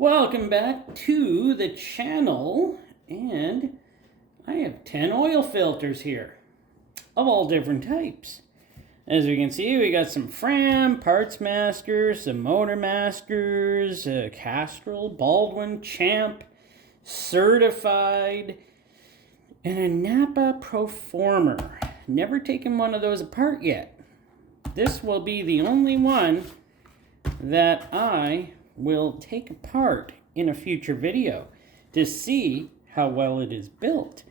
Welcome back to the channel, and I have 10 oil filters here of all different types. As you can see, we got some Fram, Parts Masters, some Motor Masters, Castrol, Baldwin, Champ, Certified, and a Napa Proformer. Never taken one of those apart yet. This will be the only one that I will take apart in a future video to see how well it is built.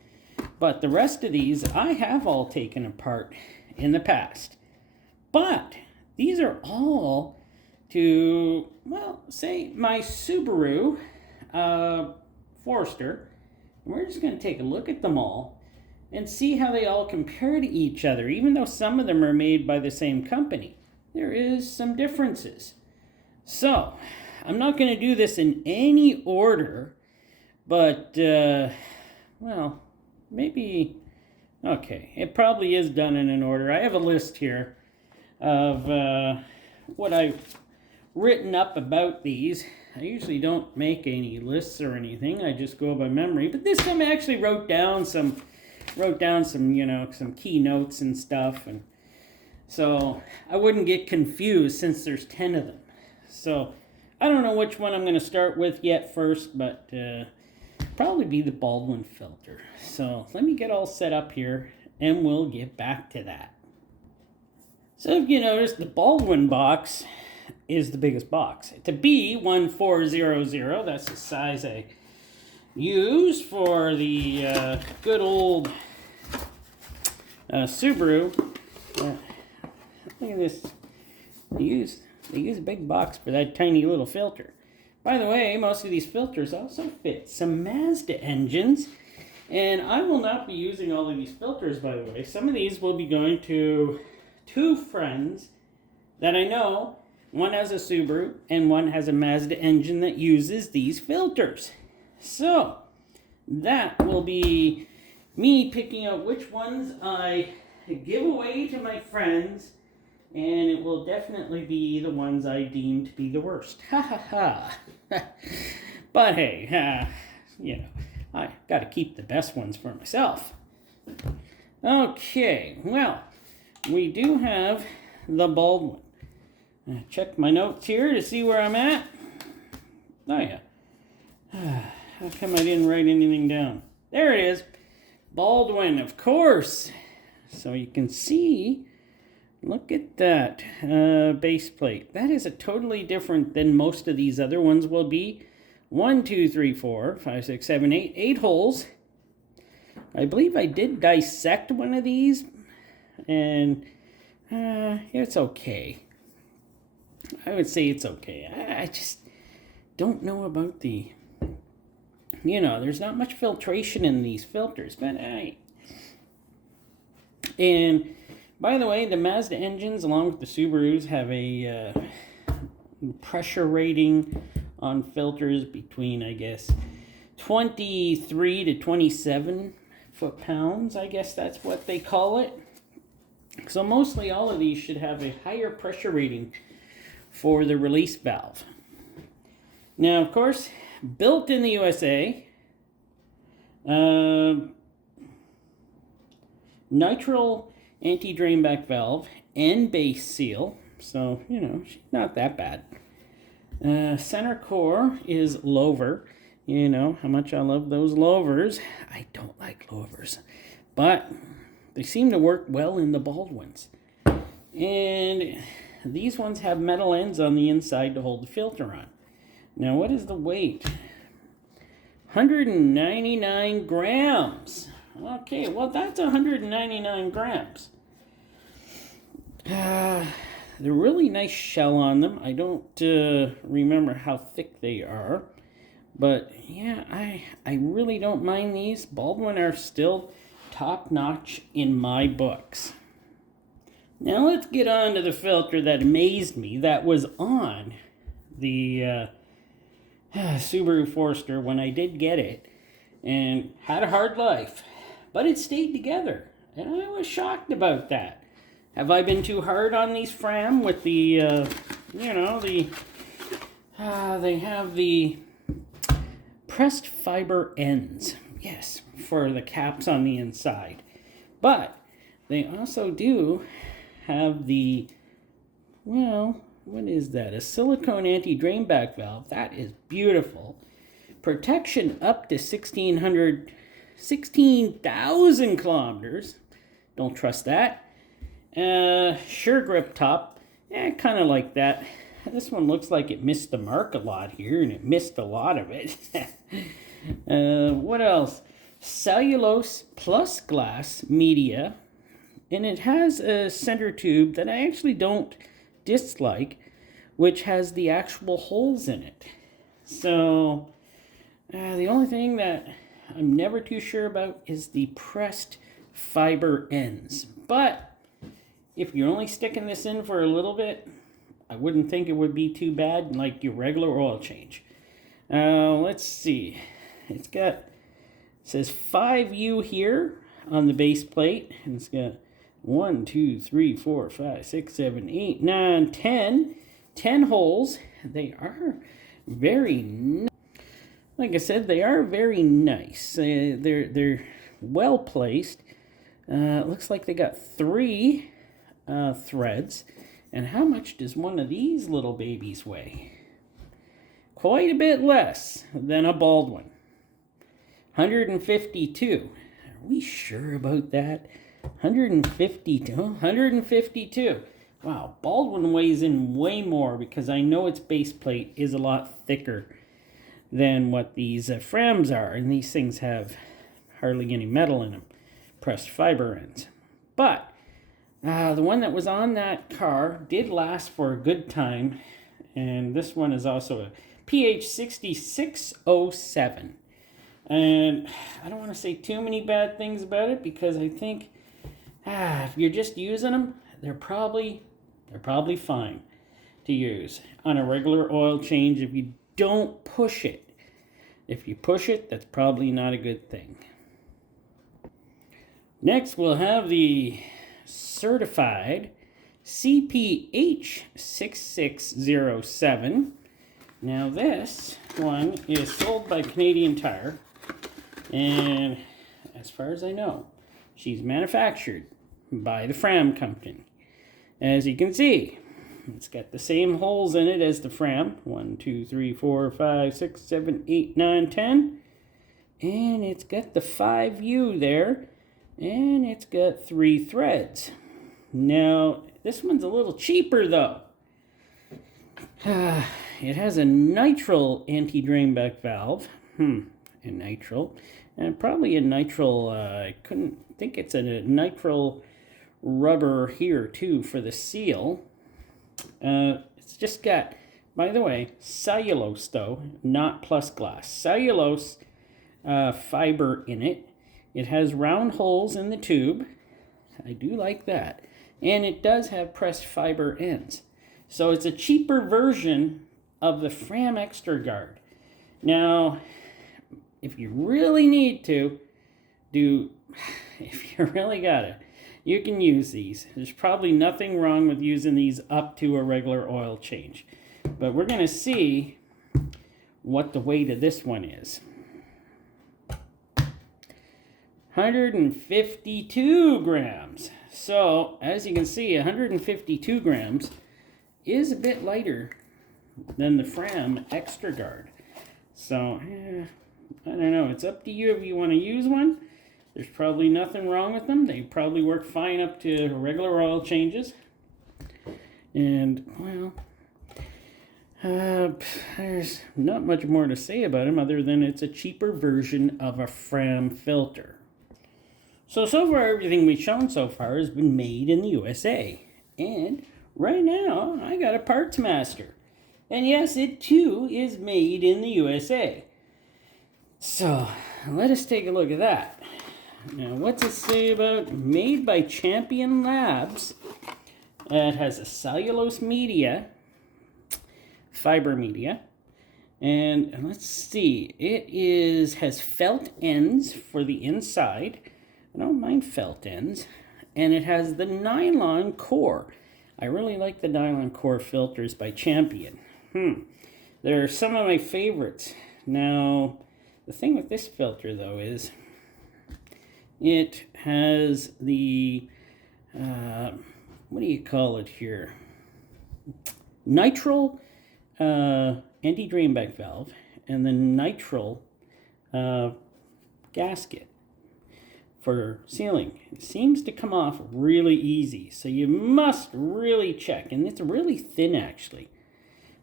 But the rest of these I have all taken apart in the past. But these are all to, well, say my Subaru Forester. And we're just going to take a look at them all and see how they all compare to each other. Even though some of them are made by the same company, there is some differences. So, I'm not going to do this in any order, but, well, maybe, okay, it probably is done in an order. I have a list here of what I've written up about these. I usually don't make any lists or anything. I just go by memory. But this time I actually wrote down some, some key notes and stuff, and so I wouldn't get confused since there's 10 of them. So I don't know which one I'm going to start with yet first, but probably be the Baldwin filter. So let me get all set up here, and we'll get back to that. So if you notice, the Baldwin box is the biggest box. It's a B1400. That's the size I use for the good old Subaru. Look at this. They use a big box for that tiny little filter. By the way, most of these filters also fit some Mazda engines. And I will not be using all of these filters, by the way. Some of these will be going to two friends that I know. One has a Subaru and one has a Mazda engine that uses these filters. So, that will be me picking out which ones I give away to my friends. And it will definitely be the ones I deem to be the worst. Ha ha ha. But hey, I got to keep the best ones for myself. Okay, well, we do have the Baldwin. Check my notes here to see where I'm at. Oh yeah. How come I didn't write anything down? There it is. Baldwin, of course. So you can see. Look at that base plate. That is a totally different than most of these other ones will be. 1, 2, 3, 4, 5, 6, 7, 8. 8 holes. I believe I did dissect one of these. And it's okay. I would say it's okay. I just don't know about the... there's not much filtration in these filters. But And... by the way, the Mazda engines, along with the Subarus, have a pressure rating on filters between, I guess, 23 to 27 foot-pounds. I guess that's what they call it. So mostly all of these should have a higher pressure rating for the release valve. Now, of course, built in the USA, nitrile anti-drainback valve and base seal, so not that bad. Center core is lower. You know how much I love those louvers. I don't like louvers, but they seem to work well in the Baldwins. And these ones have metal ends on the inside to hold the filter on. Now, what is the weight? 199 grams. Okay, well, that's 199 grams. The really nice shell on them. I don't remember how thick they are. But, yeah, I really don't mind these. Baldwin are still top-notch in my books. Now, let's get on to the filter that amazed me. That was on the Subaru Forester when I did get it. And had a hard life. But it stayed together, and I was shocked about that. Have I been too hard on these Fram with the, they have the pressed fiber ends. Yes, for the caps on the inside. But they also do have the, well, what is that? A silicone anti-drain back valve. That is beautiful. Protection up to 16,000 kilometers. Don't trust that. Sure grip top. Kind of like that. This one looks like it missed the mark a lot here, and it missed a lot of it. What else? Cellulose plus glass media. And it has a center tube that I actually don't dislike, which has the actual holes in it. So, the only thing that I'm never too sure about is the pressed fiber ends. But if you're only sticking this in for a little bit, I wouldn't think it would be too bad, like your regular oil change. Let's see. It says 5U here on the base plate. And it's got 1, 2, 3, 4, 5, 6, 7, 8, 9, 10. 10 holes. They are very, like I said, they are very nice. They're well placed. It looks like they got 3 threads. And how much does one of these little babies weigh? Quite a bit less than a bald one. 152. Are we sure about that? 152. Wow, bald one weighs in way more because I know its base plate is a lot thicker than what these Frams are. And these things have hardly any metal in them. Pressed fiber ends. But the one that was on that car did last for a good time. And this one is also a PH6607. And I don't want to say too many bad things about it because I think if you're just using them, they're probably fine to use on a regular oil change if you don't push it. If you push it, that's probably not a good thing. Next, we'll have the certified CPH6607. Now this one is sold by Canadian Tire, and as far as I know, she's manufactured by the Fram company. As you can see, it's got the same holes in it as the Fram. 1, 2, 3, 4, 5, 6, 7, 8, 9, 10. And it's got the 5U there, and it's got 3 threads. Now, this one's a little cheaper though. It has a nitrile anti-drain back valve. A nitrile. And probably a nitrile, I couldn't think it's a nitrile rubber here too for the seal. It's just got, by the way, cellulose though, not plus glass. Cellulose fiber in it. It has round holes in the tube. I do like that. And it does have pressed fiber ends. So it's a cheaper version of the Fram Extra Guard. Now, if you really need to, if you really gotta, you can use these. There's probably nothing wrong with using these up to a regular oil change. But we're gonna see what the weight of this one is. 152 grams. So, as you can see, 152 grams is a bit lighter than the Fram Extra Guard. So, I don't know. It's up to you if you want to use one. There's probably nothing wrong with them. They probably work fine up to regular oil changes. And, well, there's not much more to say about them other than it's a cheaper version of a Fram filter. So far, everything we've shown so far has been made in the USA. And right now, I got a Parts Master. And yes, it too is made in the USA. So, let us take a look at that. Now, what's it say about made by Champion Labs? It has a cellulose media, fiber media. And let's see, has felt ends for the inside. I don't mind felt ends. And it has the nylon core. I really like the nylon core filters by Champion. They're some of my favorites. Now, The thing with this filter, though, is it has the, what do you call it here? Nitrile anti-drainback valve and the nitrile gasket for sealing. It seems to come off really easy, so you must really check, and it's really thin actually.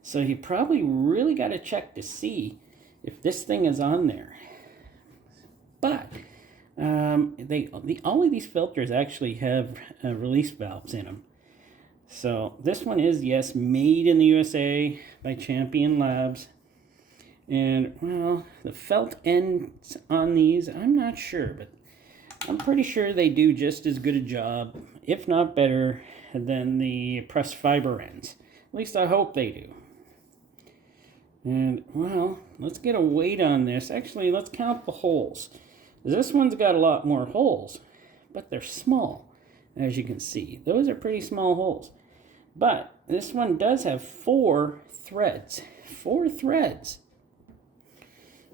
So you probably really got to check to see if this thing is on there. But all of these filters actually have release valves in them. So this one is, yes, made in the USA by Champion Labs. And, well, the felt ends on these, I'm not sure, but I'm pretty sure they do just as good a job, if not better, than the pressed fiber ends. At least I hope they do. And, well, let's get a weight on this. Actually, let's count the holes. This one's got a lot more holes, but they're small, as you can see. Those are pretty small holes. But this one does have 4 threads. 4 threads.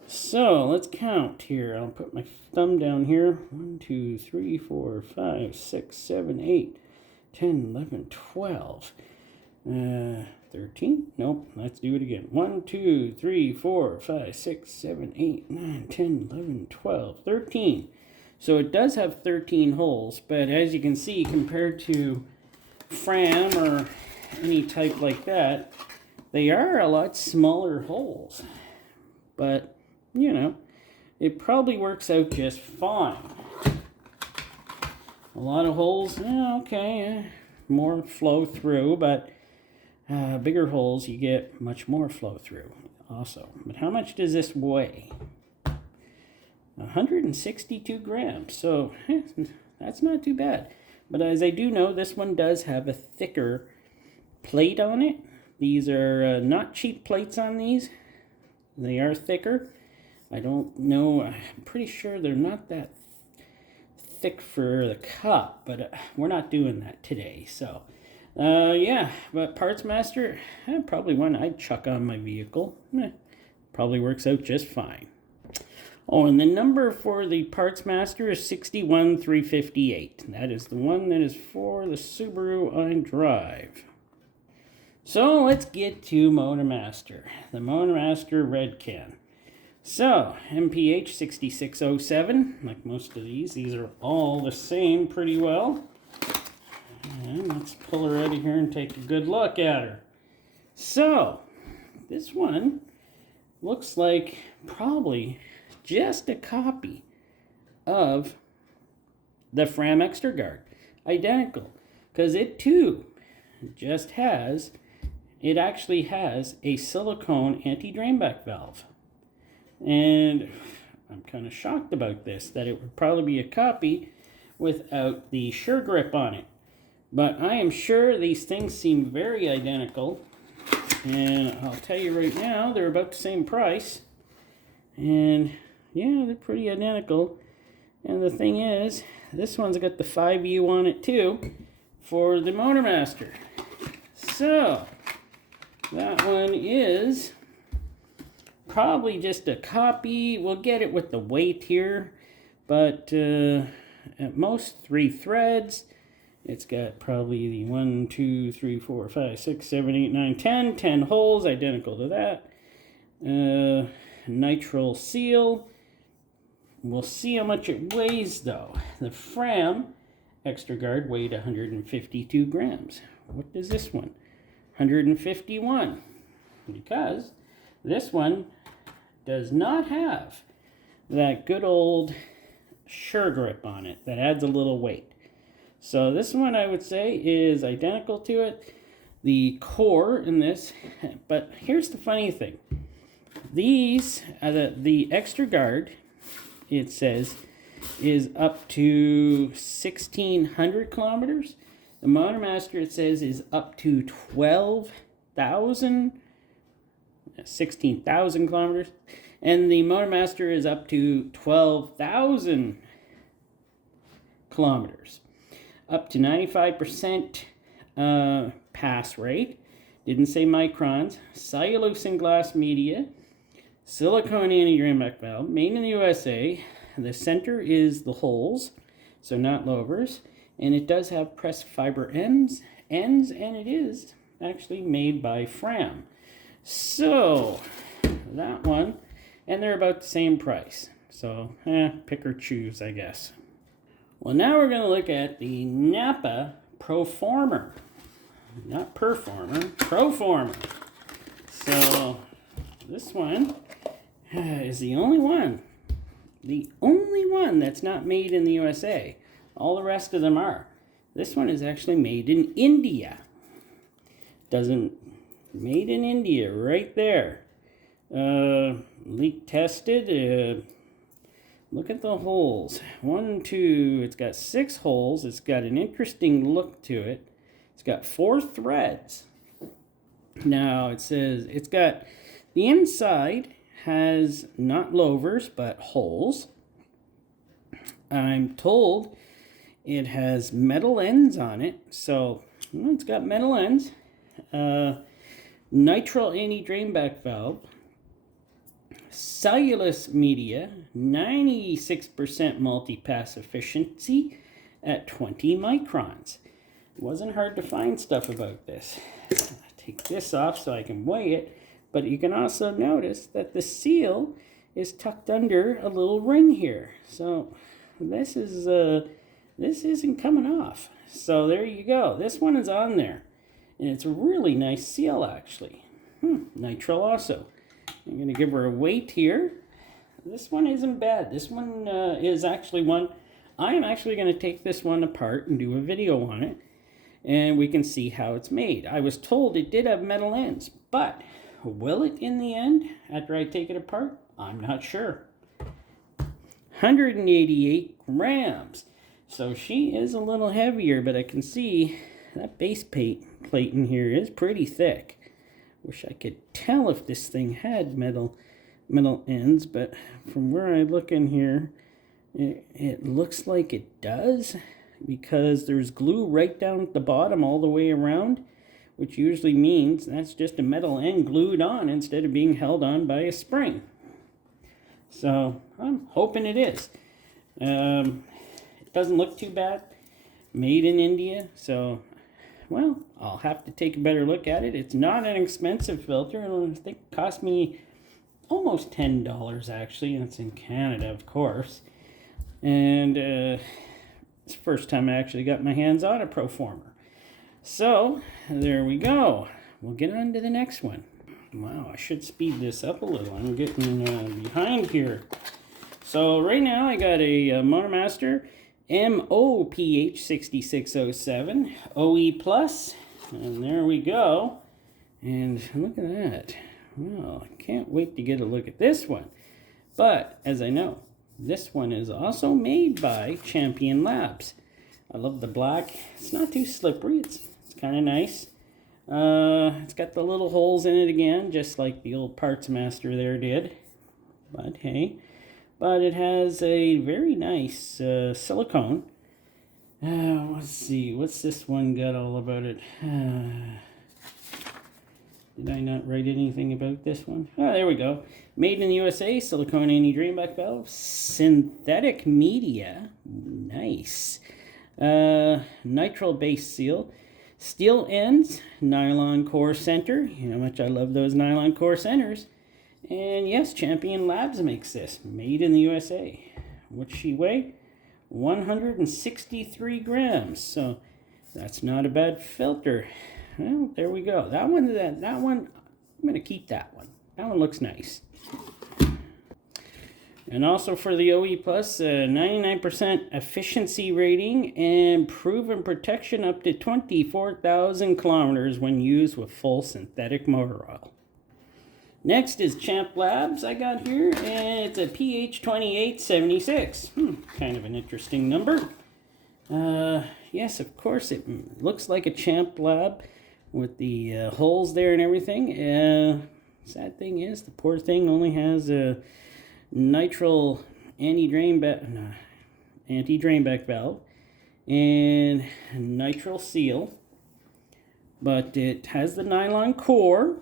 So let's count here. I'll put my thumb down here. 1, 2, 3, 4, 5, 6, 7, 8, 10, 11, 12. 13? Nope. Let's do it again. 1, 2, 3, 4, 5, 6, 7, 8, 9, 10, 11, 12, 13. So it does have 13 holes, but as you can see, compared to Fram or any type like that, they are a lot smaller holes. But, you know, it probably works out just fine. A lot of holes, okay, more flow through, but bigger holes, you get much more flow through also. But how much does this weigh? 162 grams, so that's not too bad. But as I do know, this one does have a thicker plate on it. These are not cheap plates on these. They are thicker. I don't know, I'm pretty sure they're not that thick for the cup, but we're not doing that today. So, yeah, but Parts Master, probably one I'd chuck on my vehicle. Probably works out just fine. Oh, and the number for the Parts Master is 61358. That is the one that is for the Subaru iDrive. So let's get to Motor Master, the Motor Master Red Can. So, MPH 6607, like most of these are all the same pretty well. And let's pull her out of here and take a good look at her. So, this one looks like probably just a copy of the Fram Extra Guard. Identical. Because it too just has, it actually has a silicone anti-drainback valve. And I'm kind of shocked about this, that it would probably be a copy without the Sure Grip on it. But I am sure these things seem very identical. And I'll tell you right now, they're about the same price. And yeah, they're pretty identical. And the thing is, this one's got the 5U on it too for the Motor Master. So, that one is probably just a copy. We'll get it with the weight here, but at most 3 threads. It's got probably the 1, 2, 3, 4, 5, 6, 7, 8, 9, 10. 10 holes, identical to that. Nitrile seal. We'll see how much it weighs though. The Fram Extra Guard weighed 152 grams. What does this one? 151. Because this one does not have that good old Sure Grip on it that adds a little weight. So this one I would say is identical to it. The core in this, but here's the funny thing. These, the Extra Guard, it says, is up to 1,600 kilometers. The Motor Master, it says, is up to 16,000 kilometers. And the Motor Master is up to 12,000 kilometers. Up to 95% pass rate. Didn't say microns. Cellulose and glass media. silicone anti-drain back valve, made in the USA. The center is the holes, so not louvers, and it does have pressed fiber ends, and it is actually made by Fram. So that one, and they're about the same price. So pick or choose, I guess. Well, now we're going to look at the Napa Proformer. Not Performer, Proformer. So this one is the only one that's not made in the USA. All the rest of them are. This one is actually made in India. Made in India, right there. Leak tested. Look at the holes. 1, 2, it's got 6 holes. It's got an interesting look to it. It's got 4 threads. Now it says it's got, the inside has not louvers but holes. I'm told it has metal ends on it. So it's got metal ends. Nitrile anti-drain back valve, cellulose media, 96% multi-pass efficiency at 20 microns. It wasn't hard to find stuff about this. I'll take this off so I can weigh it, but you can also notice that the seal is tucked under a little ring here. So this isn't coming off. So there you go. This one is on there. And it's a really nice seal, actually. Nitrile also. I'm going to give her a weight here. This one isn't bad. This one is actually one. I am actually going to take this one apart and do a video on it. And we can see how it's made. I was told it did have metal ends. But will it in the end, after I take it apart? I'm not sure. 188 grams. So she is a little heavier, but I can see that base plate in here is pretty thick. Wish I could tell if this thing had metal ends, but from where I look in here, it looks like it does, because there's glue right down at the bottom all the way around, which usually means that's just a metal end glued on instead of being held on by a spring. So I'm hoping it is. It doesn't look too bad. Made in India, so well, I'll have to take a better look at it. It's not an expensive filter. I think it cost me almost $10 actually, and it's in Canada, of course. And it's the first time I actually got my hands on a Proformer. So there we go. We'll get on to the next one. Wow, I should speed this up a little. I'm getting behind here. So right now I got a Motormaster MOPH 6607 OE Plus, and there we go. And look at that. Well, I can't wait to get a look at this one. But as I know, this one is also made by Champion Labs. I love the black. It's not too slippery. It's kind of nice. It's got the little holes in it again, just like the old Parts Master there did. But hey. But it has a very nice silicone. Let's see, what's this one got all about it? Did I not write anything about this one? Oh, there we go. Made in the USA, silicone anti-drain back valve, synthetic media, nice. Nitrile base seal, steel ends, nylon core center. You know how much I love those nylon core centers. And yes, Champion Labs makes this. Made in the USA. What's she weigh? 163 grams. So that's not a bad filter. Well, there we go. That one, I'm going to keep that one. That one looks nice. And also for the OE Plus, 99% efficiency rating and proven protection up to 24,000 kilometers when used with full synthetic motor oil. Next is Champ Labs I got here, and it's a PH2876. Kind of an interesting number. Yes, of course, it looks like a Champ Lab with the holes there and everything. Sad thing is, the poor thing only has a nitrile anti-drain back valve and nitrile seal, but it has the nylon core.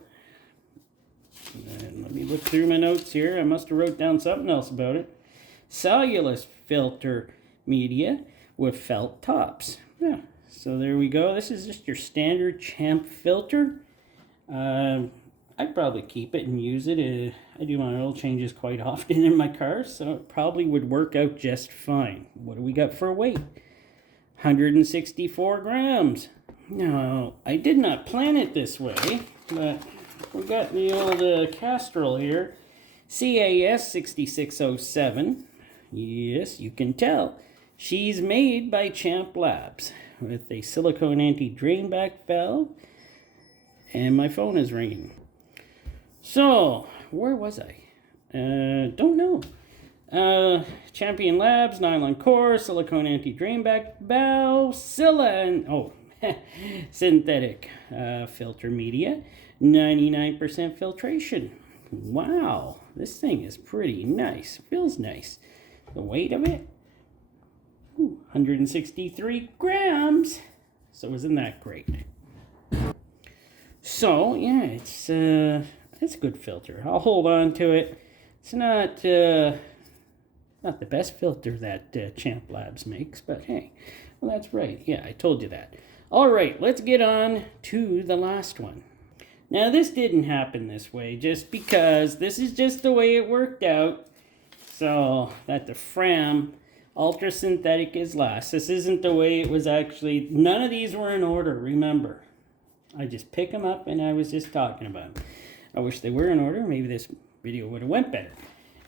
And let me look through my notes here. I must have wrote down something else about it. Cellulose filter media with felt tops. Yeah, so there we go. This is just your standard Champ filter. I'd probably keep it and use it. I do my oil changes quite often in my car, so it probably would work out just fine. What do we got for weight? 164 grams. Now, I did not plan it this way, but we've got the old Castrol here. CAS 6607. Yes, you can tell. She's made by Champ Labs with a silicone anti-drainback valve. And my phone is ringing. So, where was I? Don't know. Champion Labs, nylon core, silicone anti-drainback valve, synthetic filter media, 99% filtration. Wow, this thing is pretty nice. Feels nice. The weight of it, 163 grams. So isn't that great? So yeah, it's a good filter. I'll hold on to it. It's not the best filter that Champ Labs makes, but hey, well that's right. Yeah, I told you that. All right, let's get on to the last one. Now this didn't happen this way, just because this is just the way it worked out. So that the Fram Ultra Synthetic is last. This isn't the way it was actually. None of these were in order. Remember. I just pick them up and I was just talking about them. I wish they were in order. Maybe this video would have went better.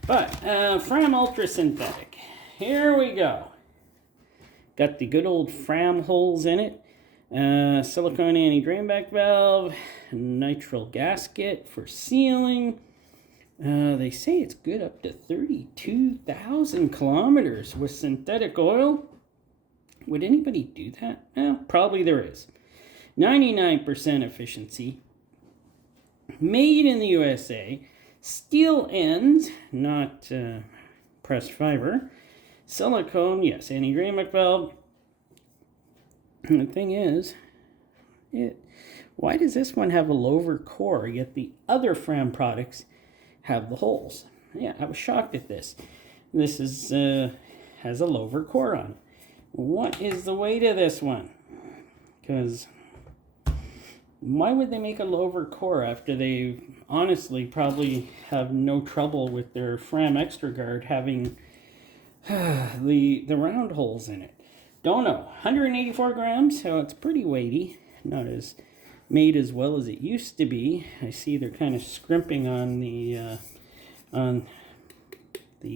But Fram Ultra Synthetic. Here we go. Got the good old Fram holes in it. Silicone anti-drainback valve. Nitrile gasket for sealing. They say it's good up to 32,000 kilometers with synthetic oil. Would anybody do that? Well, probably there is. 99% efficiency. Made in the USA. Steel ends, not pressed fiber. Silicone, yes, anti-drainback valve. And the thing is, why does this one have a lower core, yet the other Fram products have the holes? Yeah, I was shocked at this. This is has a lower core on. What is the weight of this one? Because why would they make a lower core after they honestly probably have no trouble with their Fram Extra Guard having the round holes in it? Don't know. 184 grams, so it's pretty weighty. Not as made as well as it used to be. I see they're kind of scrimping on the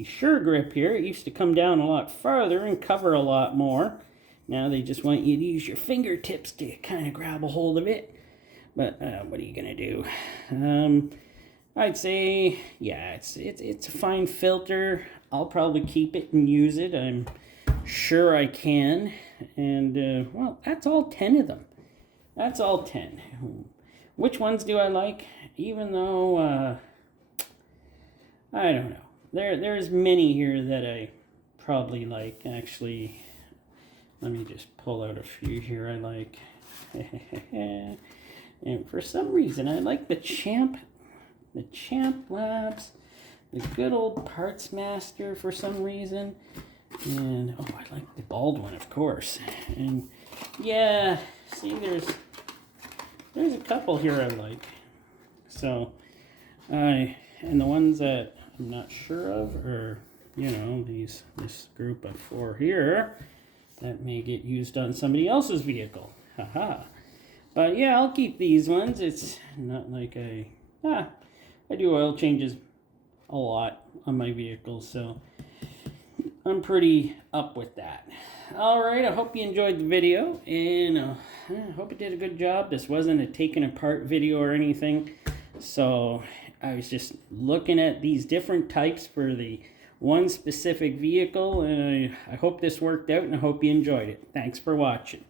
Sure Grip here. It used to come down a lot farther and cover a lot more. Now they just want you to use your fingertips to kind of grab a hold of it. But what are you gonna do? I'd say, yeah, it's a fine filter. I'll probably keep it and use it. I'm sure I can. And well, that's all 10 of them. That's all 10. Which ones do I like? Even though I don't know. There's many here that I probably like. Actually, let me just pull out a few here I like. And for some reason, I like the Champ Labs, the good old Parts Master for some reason. And, oh, I like the bald one, of course. And, yeah, see, there's a couple here I like. So, and the ones that I'm not sure of are, you know, this group of 4 here that may get used on somebody else's vehicle. Haha. But yeah, I'll keep these ones. It's not like I do oil changes a lot on my vehicles, so I'm pretty up with that. Alright, I hope you enjoyed the video, and I hope it did a good job. This wasn't a taken apart video or anything, so I was just looking at these different types for the one specific vehicle, and I hope this worked out, and I hope you enjoyed it. Thanks for watching.